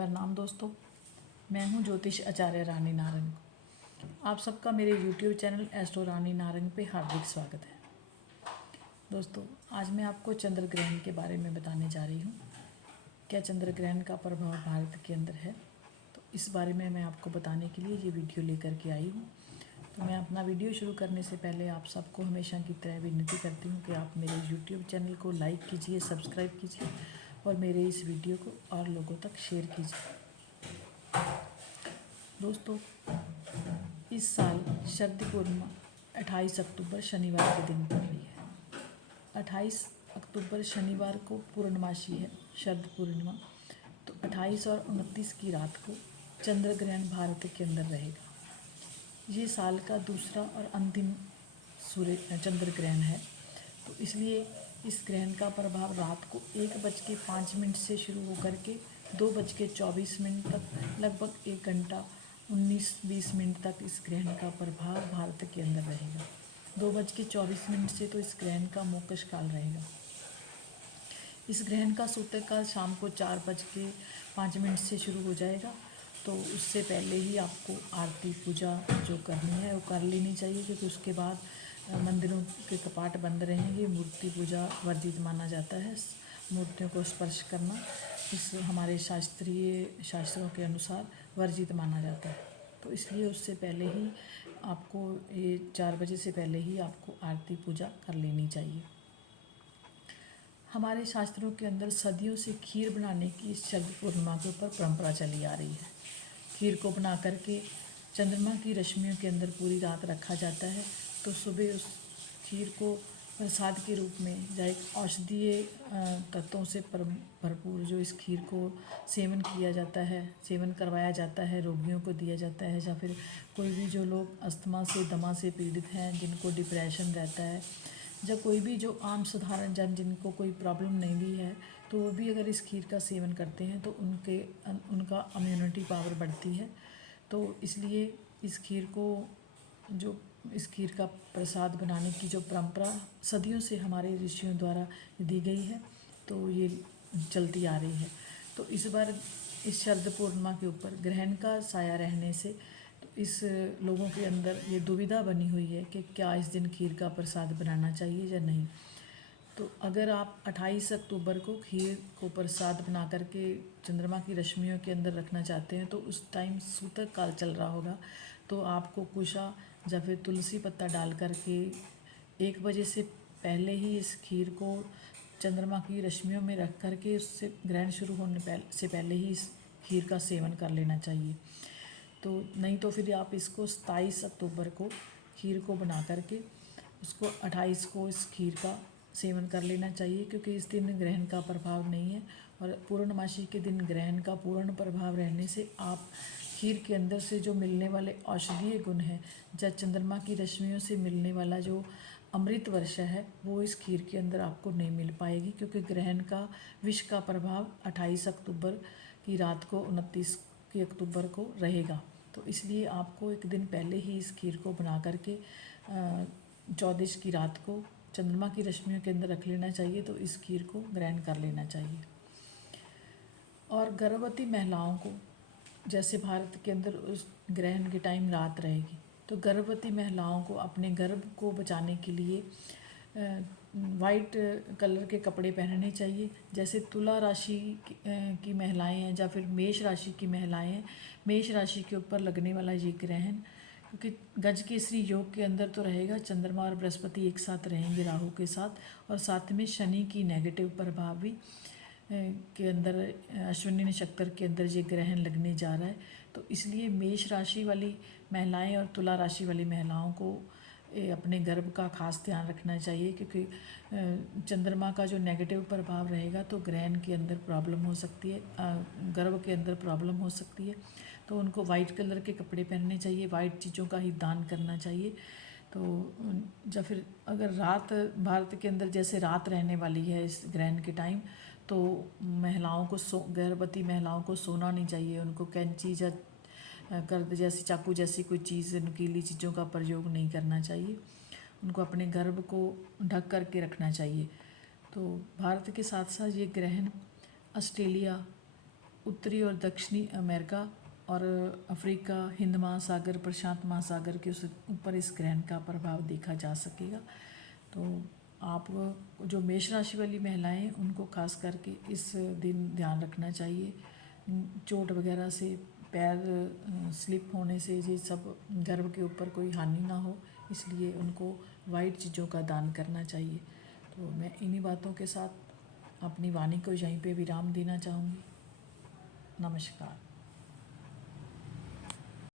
प्रणाम दोस्तों। मैं हूं ज्योतिष आचार्य रानी नारंग। आप सबका मेरे YouTube चैनल एस्ट्रो रानी नारंग पे हार्दिक स्वागत है। दोस्तों, आज मैं आपको चंद्र ग्रहण के बारे में बताने जा रही हूं। क्या चंद्र ग्रहण का प्रभाव भारत के अंदर है, तो इस बारे में मैं आपको बताने के लिए ये वीडियो लेकर के आई हूँ। तो मैं अपना वीडियो शुरू करने से पहले आप सबको हमेशा की तरह विनती करती हूँ कि आप मेरे YouTube चैनल को लाइक कीजिए, सब्सक्राइब कीजिए और मेरे इस वीडियो को और लोगों तक शेयर कीजिए। दोस्तों, इस साल शरद पूर्णिमा 28 अक्टूबर शनिवार के दिन पड़ रही है। 28 अक्टूबर शनिवार को पूर्णमासी है, शरद पूर्णिमा। तो 28 और 29 की रात को चंद्र ग्रहण भारत के अंदर रहेगा। ये साल का दूसरा और अंतिम सूर्य चंद्र ग्रहण है। तो इसलिए इस ग्रहण का प्रभाव रात को 1:05 से शुरू होकर के 2:24 तक लगभग 1 घंटा 19-20 मिनट तक इस ग्रहण का प्रभाव भारत के अंदर रहेगा। 2:24 से तो इस ग्रहण का मोक्षश काल रहेगा। इस ग्रहण का सूतक काल शाम को 4:05 से शुरू हो जाएगा। तो उससे पहले ही आपको आरती पूजा जो करनी है वो कर लेनी चाहिए, क्योंकि उसके बाद मंदिरों के कपाट बंद रहेंगे। मूर्ति पूजा वर्जित माना जाता है। मूर्तियों को स्पर्श करना इस हमारे शास्त्रों के अनुसार वर्जित माना जाता है। तो इसलिए उससे पहले ही आपको ये 4 बजे से पहले ही आपको आरती पूजा कर लेनी चाहिए। हमारे शास्त्रों के अंदर सदियों से खीर बनाने की इस शरद पूर्णिमा के ऊपर परंपरा चली आ रही है। खीर को बना करके चंद्रमा की रश्मियों के अंदर पूरी रात रखा जाता है। तो सुबह उस खीर को प्रसाद के रूप में या एक औषधीय तत्वों से भरपूर जो इस खीर को सेवन किया जाता है, सेवन करवाया जाता है, रोगियों को दिया जाता है। या फिर कोई भी जो लोग अस्थमा से दमा से पीड़ित हैं, जिनको डिप्रेशन रहता है, या कोई भी जो आम साधारण जन जिनको कोई प्रॉब्लम नहीं भी है, तो वो भी अगर इस खीर का सेवन करते हैं तो उनका इम्यूनिटी पावर बढ़ती है। तो इसलिए इस खीर का प्रसाद बनाने की जो परंपरा सदियों से हमारे ऋषियों द्वारा दी गई है, तो ये चलती आ रही है। तो इस बार इस शरद पूर्णिमा के ऊपर ग्रहण का साया रहने से इस लोगों के अंदर ये दुविधा बनी हुई है कि क्या इस दिन खीर का प्रसाद बनाना चाहिए या नहीं। तो अगर आप 28 अक्टूबर को खीर को प्रसाद बना करके चंद्रमा की रश्मियों के अंदर रखना चाहते हैं, तो उस टाइम सूतक काल चल रहा होगा। तो आपको कुशा या फिर तुलसी पत्ता डाल करके 1 बजे से पहले ही इस खीर को चंद्रमा की रश्मियों में रख करके उससे ग्रहण शुरू होने से पहले ही इस खीर का सेवन कर लेना चाहिए। तो नहीं तो फिर आप इसको 27 अक्टूबर को खीर को बना करके उसको 28 को इस खीर का सेवन कर लेना चाहिए, क्योंकि इस दिन ग्रहण का प्रभाव नहीं है। और पूर्णमासी के दिन ग्रहण का पूर्ण प्रभाव रहने से आप खीर के अंदर से जो मिलने वाले औषधीय गुण हैं, या चंद्रमा की रश्मियों से मिलने वाला जो अमृत वर्षा है, वो इस खीर के अंदर आपको नहीं मिल पाएगी, क्योंकि ग्रहण का विष का प्रभाव 28 अक्टूबर की रात को 29 की अक्टूबर को रहेगा। तो इसलिए आपको एक दिन पहले ही इस खीर को बना करके 14 की रात को चंद्रमा की रश्मियों के अंदर रख लेना चाहिए। तो इस खीर को ग्रहण कर लेना चाहिए। और गर्भवती महिलाओं को, जैसे भारत के अंदर उस ग्रहण के टाइम रात रहेगी, तो गर्भवती महिलाओं को अपने गर्भ को बचाने के लिए वाइट कलर के कपड़े पहनने चाहिए। जैसे तुला राशि की महिलाएं हैं या फिर मेष राशि की महिलाएं हैं, मेष राशि के ऊपर लगने वाला ये ग्रहण, क्योंकि गज केसरी योग के अंदर तो रहेगा, चंद्रमा और बृहस्पति एक साथ रहेंगे राहु के साथ, और साथ में शनि की नेगेटिव प्रभाव भी के अंदर अश्विनी नक्षत्र के अंदर ये ग्रहण लगने जा रहा है। तो इसलिए मेष राशि वाली महिलाएं और तुला राशि वाली महिलाओं को अपने गर्भ का खास ध्यान रखना चाहिए, क्योंकि चंद्रमा का जो नेगेटिव प्रभाव रहेगा तो ग्रहण के अंदर प्रॉब्लम हो सकती है, गर्भ के अंदर प्रॉब्लम हो सकती है। तो उनको वाइट कलर के कपड़े पहनने चाहिए, वाइट चीज़ों का ही दान करना चाहिए। तो या फिर अगर रात भारत के अंदर जैसे रात रहने वाली है इस ग्रहण के टाइम, तो महिलाओं को गर्भवती महिलाओं को सोना नहीं चाहिए। उनको कैंची या गर्द जैसी चाकू जैसी कोई चीज़, नुकीली चीज़ों का प्रयोग नहीं करना चाहिए। उनको अपने गर्भ को ढक करके रखना चाहिए। तो भारत के साथ साथ ये ग्रहण ऑस्ट्रेलिया, उत्तरी और दक्षिणी अमेरिका और अफ्रीका, हिंद महासागर, प्रशांत महासागर के उस ऊपर इस ग्रहण का प्रभाव देखा जा सकेगा। तो आप जो मेष राशि वाली महिलाएं हैं उनको खास करके इस दिन ध्यान रखना चाहिए। चोट वगैरह से, पैर स्लिप होने से, ये सब गर्भ के ऊपर कोई हानि ना हो, इसलिए उनको वाइट चीज़ों का दान करना चाहिए। तो मैं इन्हीं बातों के साथ अपनी वाणी को यहीं पे विराम देना चाहूँगी। नमस्कार।